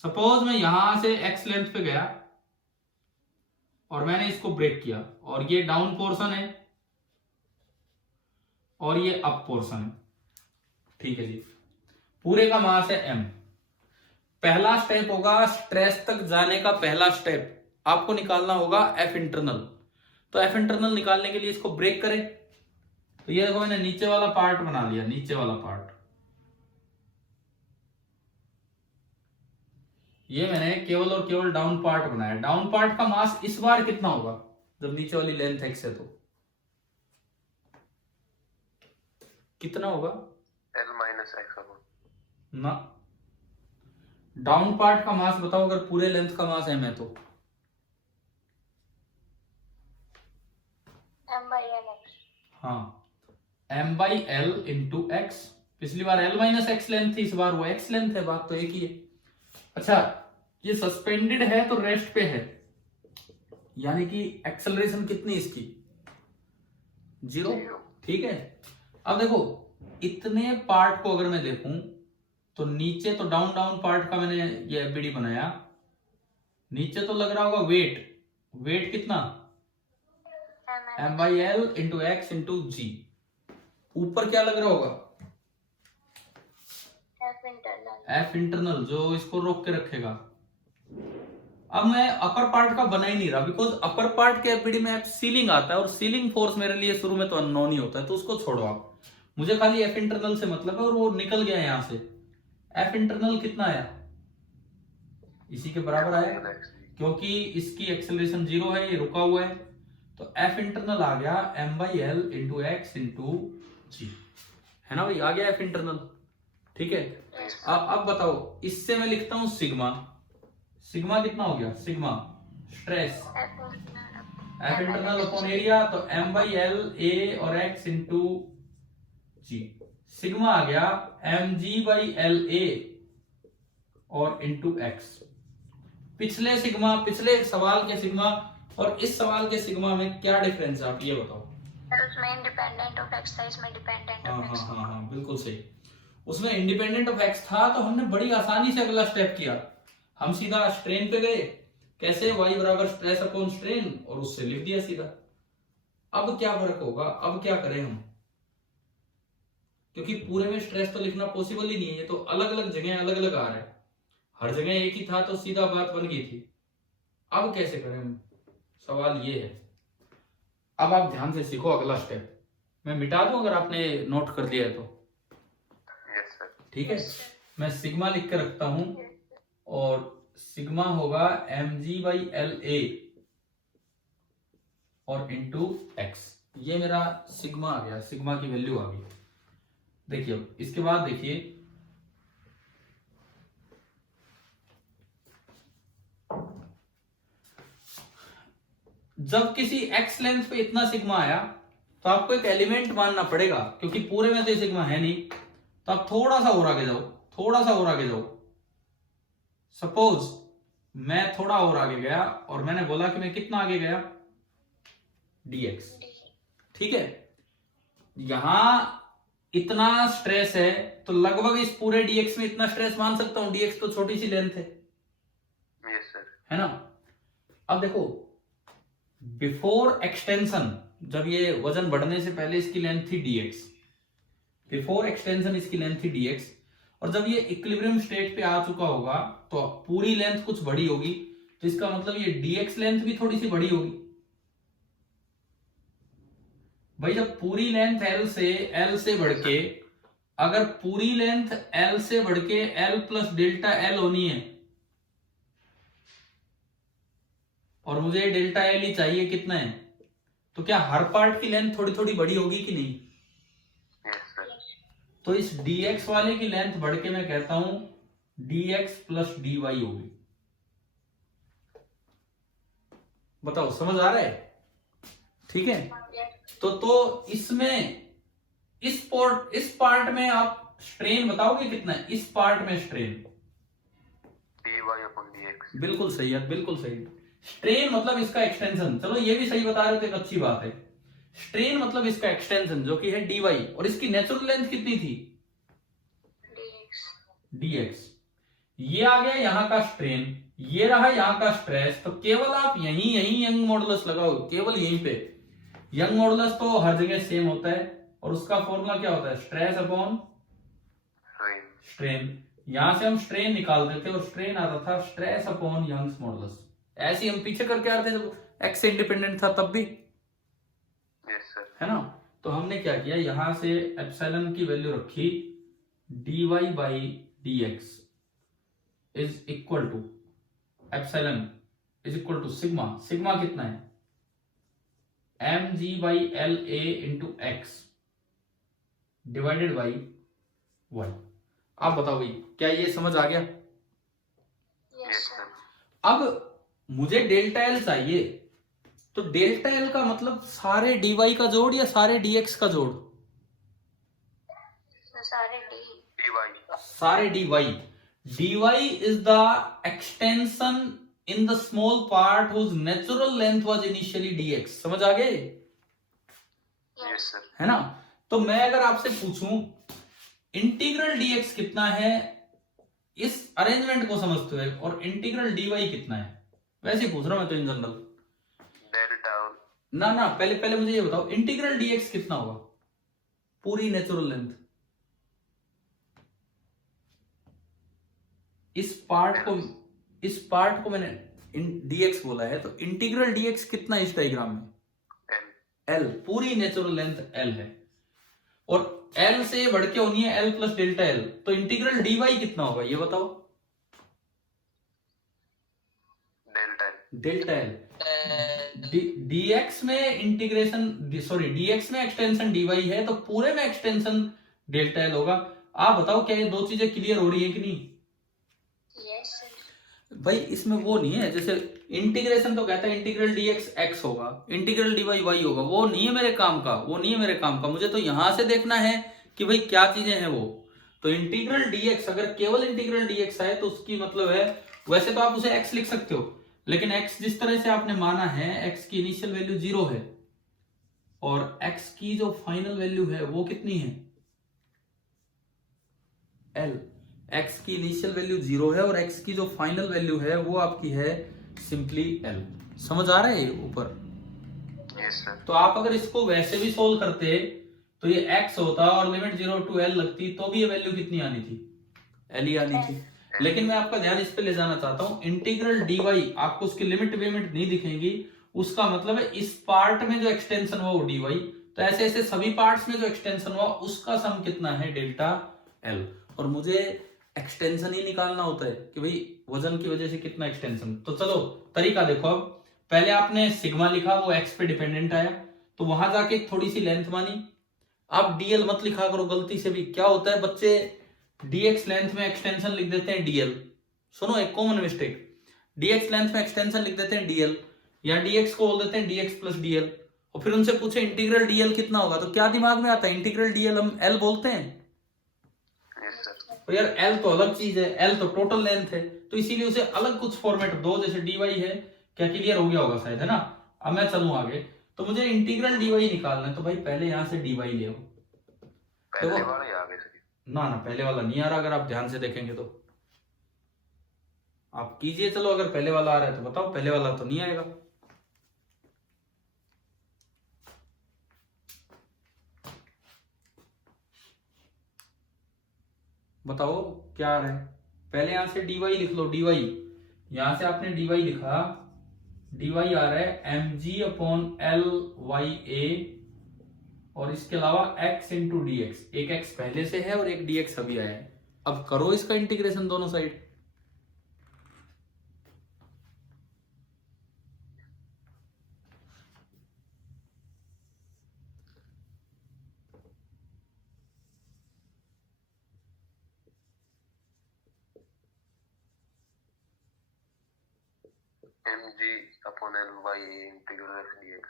सपोज मैं यहां से एक्स लेंथ पे गया और मैंने इसको ब्रेक किया, और ये डाउन पोर्शन है और ये अप पोर्शन है। ठीक है जी, पूरे का मास है m। पहला स्टेप होगा स्ट्रेस तक जाने का, पहला स्टेप आपको निकालना होगा F इंटरनल। तो F इंटरनल निकालने के लिए इसको ब्रेक करें। तो ये देखो मैंने नीचे वाला पार्ट बना लिया, नीचे वाला पार्ट, ये मैंने केवल और केवल डाउन पार्ट बनाया। डाउन पार्ट का मास इस बार कितना होगा जब नीचे वाली लेंथ x है, तो कितना होगा? L माइनस एक्स अपॉन ना, डाउन पार्ट का मास बताओ अगर पूरे लेंथ का मास m है तो। m/l(x). हाँ, m/l इंटू एक्स। पिछली बार l माइनस एक्स लेंथ थी, इस बार वो x लेंथ है, बात तो एक ही है। अच्छा, ये सस्पेंडेड है तो रेस्ट पे है, यानी कि एक्सेलरेशन कितनी इसकी? 0। ठीक है, अब देखो इतने पार्ट को अगर मैं देखूं तो नीचे तो डाउन डाउन पार्ट का मैंने ये एफबीडी बनाया, नीचे तो लग रहा होगा वेट। वेट कितना? m/l इंटू एक्स इंटू जी। ऊपर क्या लग रहा होगा? f internal. F इंटरनल, जो इसको रोक के रखेगा। अब मैं अपर पार्ट का बना ही नहीं रहा, बिकॉज अपर पार्ट के एफबीडी में F सीलिंग आता है और सीलिंग फोर्स मेरे लिए शुरू में तो अननोन ही होता है, तो उसको छोड़ो आप, मुझे खाली F इंटरनल से मतलब है। और वो निकल गया यहां से। F इंटरनल कितना आया? इसी के बराबर आया, क्योंकि इसकी एक्सेलरेशन 0 है, ये रुका हुआ है, तो F इंटरनल आ गया m/l इंटू एक्स इंटू जी, है ना भाई, आ गया F इंटरनल। ठीक है, अब बताओ, इससे मैं लिखता हूं सिग्मा। सिग्मा कितना हो गया? Sigma stress F internal upon area, तो m/l a और x इंटू जी। सिग्मा आ गया mg/la और इंटू x। पिछले सिग्मा, पिछले सवाल के सिग्मा और इस सवाल के सिग्मा में क्या डिफरेंस है, आप ये बताओ। उसमें इंडिपेंडेंट ऑफ एक्स था, इसमें डिपेंडेंट हाँ ऑफ हाँ एक्स। हाँ हाँ, बिल्कुल सही। उसमें इंडिपेंडेंट ऑफ एक्स था तो हमने बड़ी आसानी से अगला स्टेप किया, हम सीधा स्ट्रेन पे गए। कैसे? y बराबर स्ट्रेस अपॉन स्ट्रेन, और उससे लिख दिया सीधा। अब क्या फर्क होगा, अब क्या करें हम, क्योंकि पूरे में स्ट्रेस तो लिखना पॉसिबल ही नहीं है, ये तो अलग अलग जगह अलग अलग आ रहा है, हर जगह एक ही था तो सीधा बात बन गई थी। अब कैसे करें हम, सवाल ये है। अब आप ध्यान से सीखो अगला स्टेप, मैं मिटा दूं अगर आपने नोट कर लिया है तो। Yes sir. ठीक है, मैं सिग्मा लिख के रखता हूं, और सिग्मा होगा mg/la और इंटू एक्स। ये मेरा सिग्मा आ गया, सिग्मा की वैल्यू आ गई। देखिए अब इसके बाद देखिए, जब किसी एक्स लेंथ पे इतना सिग्मा आया तो आपको एक एलिमेंट मानना पड़ेगा, क्योंकि पूरे में तो सिग्मा है नहीं, तो आप थोड़ा सा और आगे जाओ, थोड़ा सा और आगे जाओ। सपोज मैं थोड़ा और आगे गया और मैंने बोला कि मैं कितना आगे गया? dx। ठीक है, यहां इतना स्ट्रेस है तो लगभग इस पूरे dx में इतना स्ट्रेस मान सकता हूं, dx तो छोटी सी लेंथ है। Yes sir. है ना? अब देखो, बिफोर एक्सटेंशन, जब ये वजन बढ़ने से पहले इसकी लेंथ थी dx, बिफोर एक्सटेंशन इसकी लेंथ थी dx, और जब ये इक्विलिब्रियम स्टेट पे आ चुका होगा तो पूरी लेंथ कुछ बड़ी होगी, तो इसका मतलब ये dx लेंथ भी थोड़ी सी बड़ी होगी। भाई जब पूरी लेंथ L से बढ़ के, अगर पूरी लेंथ L से बढ़ के L प्लस डेल्टा L होनी है, और मुझे डेल्टा L ही चाहिए, कितना है, तो क्या हर पार्ट की लेंथ थोड़ी थोड़ी बड़ी होगी कि नहीं? Yes sir. तो इस dx वाले की लेंथ बढ़ के मैं कहता हूं dx प्लस dy होगी। बताओ समझ आ रहा है? ठीक है, तो इसमें इस पार्ट में आप स्ट्रेन बताओगे कितना है? इस पार्ट में स्ट्रेन dy/dx। बिल्कुल सही है, बिल्कुल सही। स्ट्रेन मतलब इसका एक्सटेंशन, चलो ये भी सही बता रहे हो तो एक अच्छी बात है। स्ट्रेन मतलब इसका एक्सटेंशन जो कि है dy, और इसकी नेचुरल लेंथ कितनी थी? dx। ये आ गया यहाँ का स्ट्रेन, ये रहा यहाँ का स्ट्रेस, तो केवल आप यहीं यंग मॉडुलस लगाओ, केवल यहीं पे। यंग मॉडुलस तो हर जगह सेम होता है, और उसका फॉर्मूला क्या होता है? Stress upon strain. यहां से हम स्ट्रेन निकालते थे और स्ट्रेन आता था स्ट्रेस अपॉन यंग्स मॉडुलस। ऐसे ही हम पीछे करके आते थे जब एक्स से इंडिपेंडेंट था तब भी। Yes sir. है ना? तो हमने क्या किया, यहां से एप्सिलॉन की वैल्यू रखी dy/dx is equal to, epsilon is equal to sigma, sigma कितना है mg/la into x divided by Y. आप बताओ भाई क्या ये समझ आ गया? Yes sir. अब मुझे डेल्टा एल चाहिए, तो डेल्टा एल का मतलब सारे dy का जोड़ या सारे dx का जोड़? सारे डी। dy, सारे dy। dy is the extension in the small part whose natural length was initially dx। समझ आ गए? yes sir, है ना? तो मैं अगर आपसे पूछूं इंटीग्रल dx कितना है इस अरेंजमेंट को समझते हुए और इंटीग्रल dy कितना है, वैसे ही पूछ रहा हूं मैं तो इन जनरल। delta, ना पहले मुझे ये बताओ इंटीग्रल dx कितना होगा पूरी नेचुरल लेंथ? इस पार्ट को मैंने dx बोला है, तो इंटीग्रल dx कितना है इस डायग्राम में? l, l, पूरी नेचुरल लेंथ l है और l से बढ़ के होनी है l प्लस डेल्टा l, तो इंटीग्रल dy कितना होगा ये बताओ? delta, delta l। dx में इंटीग्रेशन dx में एक्सटेंशन dy है, तो पूरे में एक्सटेंशन डेल्टा l होगा। आप बताओ क्या ये दो चीजें क्लियर हो रही है कि नहीं? Yes sir. भाई इसमें वो नहीं है, जैसे इंटीग्रेशन तो कहता है इंटीग्रल dx x होगा, इंटीग्रल dy y होगा, वो नहीं है मेरे काम का, मुझे तो यहां से देखना है कि भाई क्या चीजें हैं वो। तो इंटीग्रल dx, अगर केवल इंटीग्रल dx आए तो उसकी मतलब है, वैसे तो आप उसे x लिख सकते हो, लेकिन x जिस तरह से आपने माना है x की इनिशियल वैल्यू 0 है और x की जो फाइनल वैल्यू है वो कितनी है l, x की इनिशियल वैल्यू 0 है और x की जो फाइनल वैल्यू है वो आपकी है सिंपली l। समझ आ रहा है ऊपर? yes sir, तो आप अगर इसको वैसे भी सोल्व करते तो ये x होता और लिमिट 0 टू l लगती, तो भी ये वैल्यू कितनी आनी थी? l ही आनी थी। लेकिन मैं आपका ध्यान इस पे ले जाना चाहता हूं, इंटीग्रल dy आपको उसकी लिमिट वेमिट नहीं दिखेंगी, उसका मतलब है इस पार्ट में जो एक्सटेंशन हुआ वो dy, तो ऐसे ऐसे सभी पार्ट्स में जो एक्सटेंशन हुआ उसका सम कितना है डेल्टा l। और मुझे एक्सटेंशन ही निकालना होता है कि भाई वजन की वजह से कितना एक्सटेंशन। तो चलो तरीका देखो, अब पहले आपने सिग्मा लिखा, वो x पे डिपेंडेंट आया, तो वहां जाके थोड़ी सी लेंथ मानी। अब dl मत लिखा करो गलती से भी, क्या होता है बच्चे dx लेंथ में एक्सटेंशन लिख देते हैं dl। सुनो एक कॉमन मिस्टेक, dx लेंथ में एक्सटेंशन लिख देते हैं dl या dx को बोल देते हैं dx प्लस dl, और फिर उनसे पूछे इंटीग्रल dl कितना होगा, तो क्या दिमाग में आता है? इंटीग्रल dl हम l बोलते हैं। yes sir, तो यार l तो अलग चीज है, l तो टोटल लेंथ है, तो इसीलिए उसे अलग कुछ फॉर्मेट दो, जैसे dy है। क्या क्लियर हो गया होगा शायद, है ना? अब मैं चलूं आगे, तो मुझे इंटीग्रल dy निकालना है, तो भाई पहले यहां से dy ले आओ। पहले वाला ही आ गया सर, ना पहले वाला नहीं आ रहा, अगर आप ध्यान से देखेंगे तो। आप कीजिए, चलो अगर पहले वाला आ रहा है तो बताओ, पहले वाला तो नहीं आएगा। बताओ क्या आ रहा है? पहले यहां से dy लिख लो, dy, यहां से आपने dy लिखा, dy आ रहा है mg/l/a और इसके अलावा x इंटू डी एक्स, एक x पहले से है और एक dx अभी आया है। अब करो इसका इंटीग्रेशन दोनों side. mg/l/a integral f dx,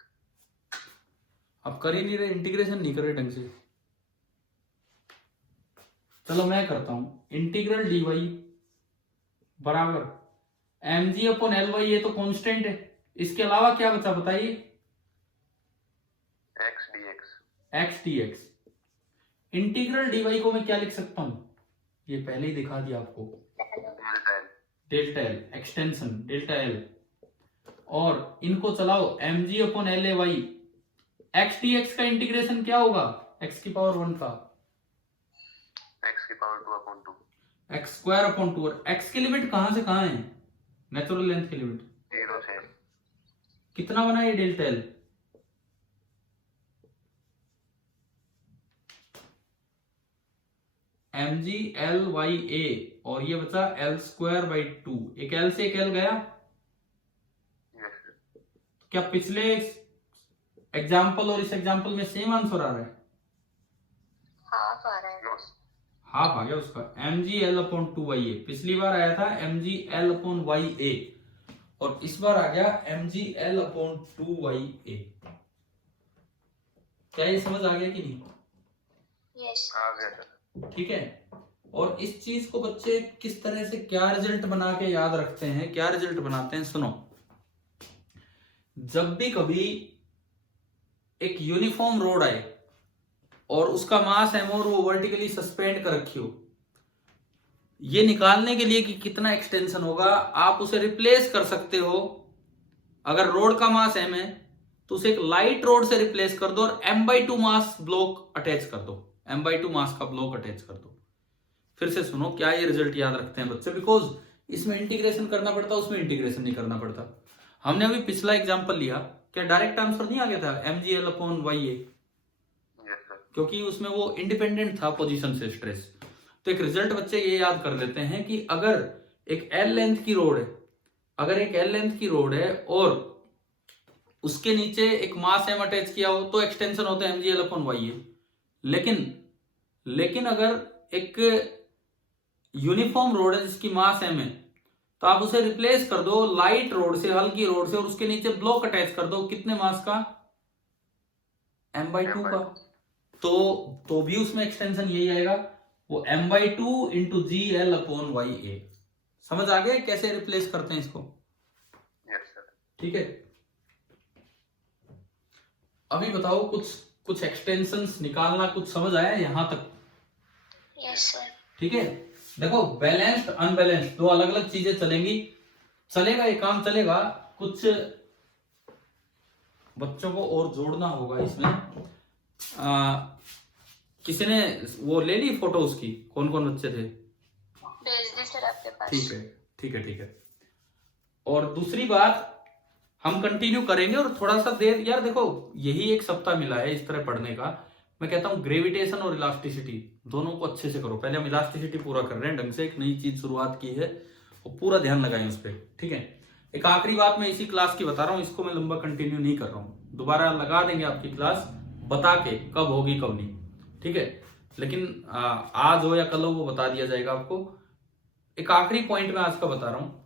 अब कर ही नहीं रहे, इंटीग्रेशन नहीं कर रहे ढंग से। चलो मैं करता हूं, इंटीग्रल dy बराबर mg/l/, ये तो कांस्टेंट है, इसके अलावा क्या बचा बताइए? x dx, x dx। Integral dy को मैं क्या लिख सकता हूं? ये पहले ही दिखा दिया आपको, delta l, delta L, extension delta L, और इनको चलाओ mg/la/y। x dx का इंटीग्रेशन क्या होगा? x की पावर 1 का x की पावर 2/2, x²/2, और x की लिमिट कहां से कहां है? नेचुरल लेंथ की लिमिट 0 से, कितना बना ये डेल्टा एल? mgLya और ये बचा L²/2। एक L से एक L गया। Yes, sir. क्या पिछले एग्जाम्पल और इस एग्जाम्पल में सेम आंसर आ रहा है? हाफ आ रहा है। No. हाफ आ गया उसका। mgL/2ya पिछली बार आया था mgL/ya और इस बार आ गया mgL/2ya। क्या ये समझ आ गया कि नहीं? यस। आ गया सर। ठीक है। और इस चीज को बच्चे किस तरह से क्या रिजल्ट बना के याद रखते हैं, क्या रिजल्ट बनाते हैं, सुनो। जब भी कभी एक यूनिफॉर्म रोड आए और उसका मास एम और वो वर्टिकली सस्पेंड कर रखी हो, ये निकालने के लिए कि कितना एक्सटेंशन होगा आप उसे रिप्लेस कर सकते हो। अगर रोड का मास एम है तो उसे एक लाइट रोड से रिप्लेस कर दो और m/2 मास ब्लॉक अटैच कर दो, m/2 मास का ब्लॉक अटैच कर दो। फिर से सुनो क्या ये रिजल्ट याद रखते हैं बच्चे, बिकॉज इसमें इंटीग्रेशन करना पड़ता, उसमें इंटीग्रेशन नहीं करना पड़ता। हमने अभी पिछला एग्जांपल लिया, क्या डायरेक्ट आंसर नहीं आ गया था mgL/ya? Yes, sir. क्योंकि उसमें वो इंडिपेंडेंट था पोजीशन से स्ट्रेस। तो एक रिजल्ट बच्चे ये याद कर लेते हैं कि अगर एक L लेंथ की रोड है, अगर एक L लेंथ की रोड है और उसके नीचे एक मास m अटैच किया हो तो एक्सटेंशन होता है mgL/ya। लेकिन अगर एक यूनिफॉर्म रोड है जिसकी मास m है तो आप उसे रिप्लेस कर दो लाइट रोड से, हल्की रोड से, और उसके नीचे ब्लॉक अटैच कर दो कितने मास का? m/2 का। तो भी उसमें एक्सटेंशन यही आएगा, वो m/2 इंटू GL/ya। समझ आ गया कैसे रिप्लेस करते हैं इसको? Yes, sir. ठीक है। अभी बताओ कुछ एक्सटेंशंस निकालना कुछ समझ आया यहां तक? Yes sir. ठीक है। देखो बैलेंस्ड अनबैलेंस्ड दो अलग अलग चीजें चलेंगी, चलेगा ये काम चलेगा। कुछ बच्चों को और जोड़ना होगा इसमें। किसी ने वो ले ली फोटो उसकी, कौन कौन बच्चे थे? भेज दी सर आपके पास। ठीक है ठीक है ठीक है। और दूसरी बात हम कंटिन्यू करेंगे और थोड़ा सा देर, यार देखो यही एक सप्ताह मिला है इस तरह पढ़ने का। मैं कहता हूँ ग्रेविटेशन और इलास्टिसिटी दोनों को अच्छे से करो। पहले हम इलास्टिसिटी पूरा कर रहे हैं ढंग से, एक नई चीज शुरुआत की है और पूरा ध्यान लगाएं उस पर। ठीक है। एक आखिरी बात मैं इसी क्लास की बता रहा हूँ, इसको मैं लंबा कंटिन्यू नहीं कर रहा हूँ, दोबारा लगा देंगे आपकी क्लास बता के कब होगी कब नहीं। ठीक है। लेकिन आज हो या कल हो वो बता दिया जाएगा आपको। एक आखिरी पॉइंट मैं आज का बता रहा हूँ।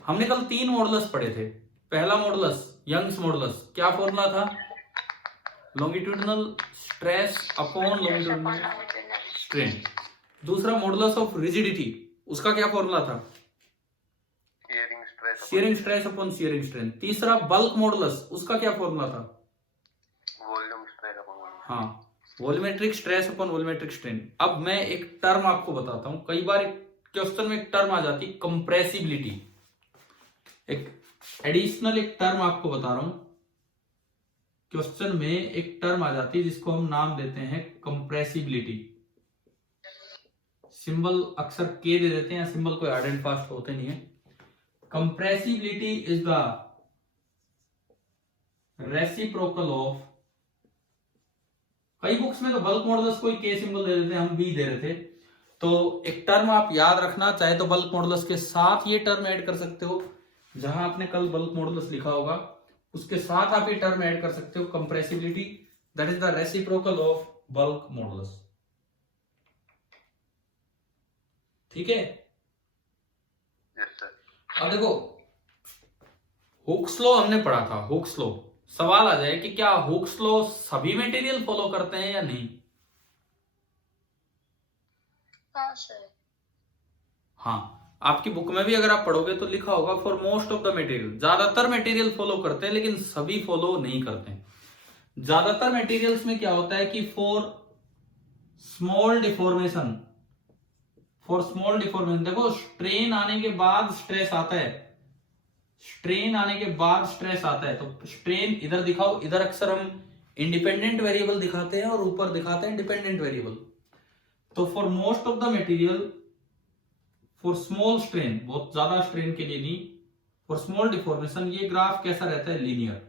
हमने कल 3 मॉडुलस पढ़े थे। पहला मॉडुलस यंग्स मॉडुलस, क्या फॉर्मूला था? Longitudinal stress upon longitudinal strain. दूसरा मॉडुलस ऑफ रिजिडिटी, उसका क्या फॉर्मूला था? Shearing stress upon shearing strain. तीसरा बल्क मॉडुलस, उसका क्या फॉर्मूला था? Volume stress upon volume. हाँ, volumetric stress upon volumetric strain. अब मैं एक टर्म आपको बताता हूं, कई बार क्वेश्चन में एक टर्म आ जाती है कंप्रेसिबिलिटी। एक एडिशनल एक टर्म आपको बता रहा हूं, क्वेश्चन में एक टर्म आ जाती है जिसको हम नाम देते हैं कंप्रेसिबिलिटी। सिंबल अक्सर के दे देते हैं, सिंबल कोई हार्ड एंड फास्ट होते नहीं है। Compressibility is the reciprocal of, कई बुक्स में तो बल्क मॉडुलस कोई के सिंबल दे देते हैं, हम बी दे रहे थे। तो एक टर्म आप याद रखना, चाहे तो बल्क मॉडुलस के साथ ये टर्म ऐड कर सकते हो, जहां आपने कल बल्क मॉडुलस लिखा होगा उसके साथ आप ये टर्म ऐड कर सकते हो, compressibility, that is the reciprocal of bulk modulus. ठीक है। Yes sir. अब देखो हुक्स लॉ हमने पढ़ा था, हुक्स लॉ। सवाल आ जाए कि क्या हुक्स लॉ सभी मटेरियल फॉलो करते हैं या नहीं? हाँ सर। हाँ, आपकी बुक में भी अगर आप पढ़ोगे तो लिखा होगा for most of the material. ज्यादातर मटेरियल फॉलो करते हैं लेकिन सभी फॉलो नहीं करते हैं। ज्यादातर मटेरियल्स में क्या होता है कि फॉर स्मॉल डिफॉर्मेशन, देखो स्ट्रेन आने के बाद स्ट्रेस आता है, स्ट्रेन आने के बाद स्ट्रेस आता है। तो स्ट्रेन इधर दिखाओ, इधर अक्सर हम इंडिपेंडेंट वेरिएबल दिखाते हैं और ऊपर दिखाते हैं डिपेंडेंट वेरिएबल। तो for most of the material, for small strain, बहुत ज्यादा स्ट्रेन के लिए नहीं, फॉर स्मॉल डिफॉर्मेशन ये ग्राफ कैसा रहता है? लीनियर।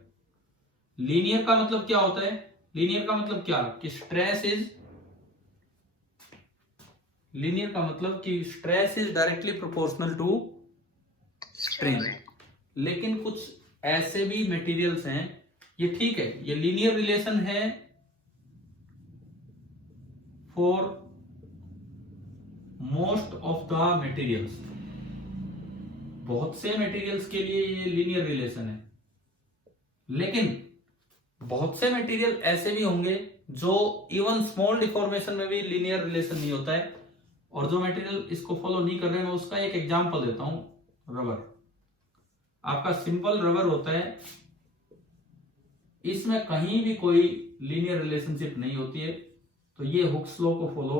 लीनियर का मतलब क्या होता है? लीनियर का मतलब क्या कि स्ट्रेस इज लीनियर का मतलब कि stress is directly proportional to strain. लेकिन कुछ ऐसे भी मटेरियल्स हैं, ये ठीक है, ये लीनियर रिलेशन है for most of the materials, बहुत से मटेरियल्स के लिए ये लीनियर रिलेशन है। लेकिन बहुत से मटेरियल ऐसे भी होंगे जो इवन स्मॉल डिफॉर्मेशन में भी लीनियर रिलेशन नहीं होता है। और जो मटेरियल इसको फॉलो नहीं कर रहे हैं, मैं उसका एक एग्जांपल देता हूं। रबर, आपका सिंपल रबर होता है, इसमें कहीं भी कोई लीनियर रिलेशनशिप नहीं होती है, तो ये हुक्स लॉ को फॉलो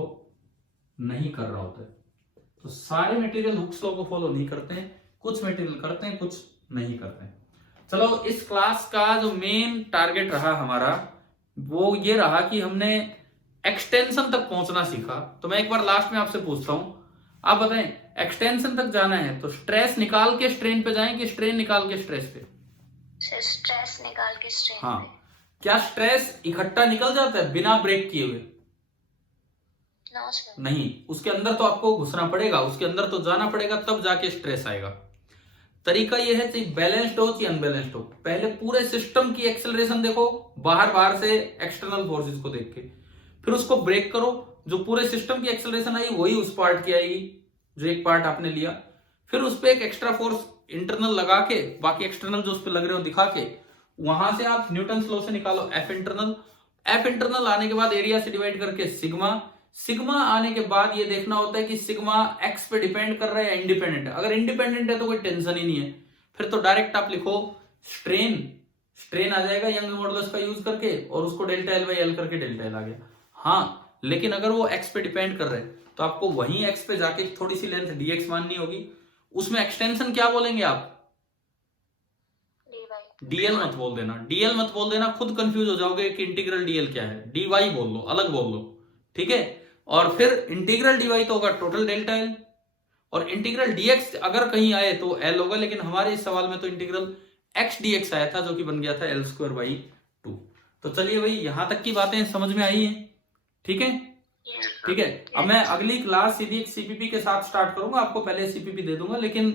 नहीं कर रहा होता है। तो सारे मटेरियल हुक्स लॉ को फॉलो नहीं करते हैं, कुछ मटेरियल करते हैं, कुछ नहीं करते हैं। चलो, इस क्लास का जो मेन टारगेट रहा हमारा वो ये रहा कि हमने एक्सटेंशन तक पहुंचना सीखा। तो मैं एक बार लास्ट में आपसे पूछता हूं, आप बताएं, एक्सटेंशन तक जाना है तो स्ट्रेस निकाल के स्ट्रेन पे जाएं कि स्ट्रेन निकाल के स्ट्रेस पे? स्ट्रेस निकाल के स्ट्रेन हाँ, पे। क्या स्ट्रेस इकट्ठा निकल जाता है बिना ब्रेक किए हुए? No sir. नहीं, उसके अंदर तो आपको घुसना पड़ेगा, उसके अंदर तो जाना पड़ेगा, तब जाके स्ट्रेस आएगा। तरीका यह है चाहे बैलेंस्ड हो चाहे अनबैलेंस्ड हो, पहले पूरे सिस्टम की एक्सेलरेशन देखो, बाहर से एक्सटर्नल फोर्सेस को देख के, फिर उसको ब्रेक करो। जो पूरे सिस्टम की एक्सेलरेशन आई वही उस पार्ट की आएगी जो एक पार्ट आपने लिया। फिर उस पर एक एक्स्ट्रा फोर्स इंटरनल लगा के, बाकी एक्सटर्नल जो उस पर लग रहे हो दिखा के, वहां से आप न्यूटन लॉ से निकालो एफ इंटरनल। एफ इंटरनल आने के बाद एरिया से डिवाइड करके सिग्मा। सिग्मा आने के बाद ये देखना होता है कि सिग्मा एक्स पे डिपेंड कर रहा है या इंडिपेंडेंट है। अगर इंडिपेंडेंट है तो कोई टेंशन ही नहीं है, फिर तो डायरेक्ट आप लिखो स्ट्रेन। स्ट्रेन आ जाएगा यंग मॉडुलस का यूज करके, और उसको डेल्टा एल बाई एल करके डेल्टा एल आ गया। हाँ, लेकिन अगर वो एक्स पे डिपेंड कर रहे हैं तो आपको वही एक्स पे जाके थोड़ी सी लेंथ डीएक्स माननी होगी। उसमें एक्सटेंशन क्या बोलेंगे आप? डीएल मत बोल देना, डीएल मत बोल देना, खुद कंफ्यूज हो जाओगे कि इंटीग्रल डीएल क्या है। डीवाई बोल लो, अलग बोल लो, ठीक है। और फिर इंटीग्रल डीवाई तो होगा टोटल डेल्टा एल, और इंटीग्रल डीएक्स अगर कहीं आए तो एल होगा, लेकिन हमारे इस सवाल में तो इंटीग्रल एक्स डीएक्स आया था जो कि बन गया था एल स्क्वायर बाई 2। तो चलिए भाई, यहां तक की बातें समझ में आई हैं, ठीक है? ठीक है, अब मैं अगली क्लास सीधी एक सीपीपी के साथ स्टार्ट करूंगा। आपको पहले सीपीपी दे दूंगा, लेकिन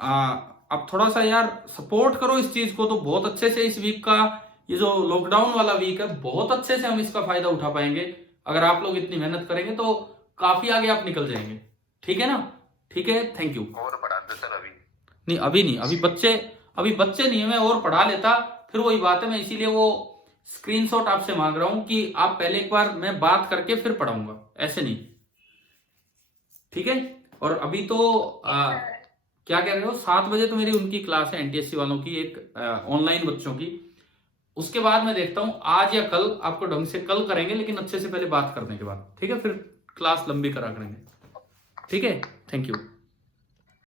अब थोड़ा सा यार सपोर्ट करो इस चीज को। तो बहुत अच्छे से इस वीक का, ये जो लॉकडाउन वाला वीक है, बहुत अच्छे से हम इसका फायदा उठा पाएंगे। अगर आप लोग इतनी मेहनत करेंगे तो काफी आगे आप निकल जाएंगे, ठीक है ना? ठीक है, थैंक यू। और पढ़ा दो सर अभी? नहीं, अभी नहीं, अभी बच्चे नहीं है, मैं और पढ़ा लेता, फिर वही बात है। मैं इसीलिए वो स्क्रीनशॉट आपसे मांग रहा हूं कि आप पहले एक बार मैं बात करके फिर पढ़ाऊंगा, ऐसे नहीं, ठीक है? और अभी तो क्या कह रहे हो, 7 बजे तो मेरी उनकी क्लास है एनटीएससी वालों की, एक ऑनलाइन बच्चों की। उसके बाद मैं देखता हूं आज या कल आपको ढंग से कल करेंगे, लेकिन अच्छे से पहले बात करने के बाद, ठीक है? फिर क्लास लंबी करा करेंगे, ठीक है? Thank you.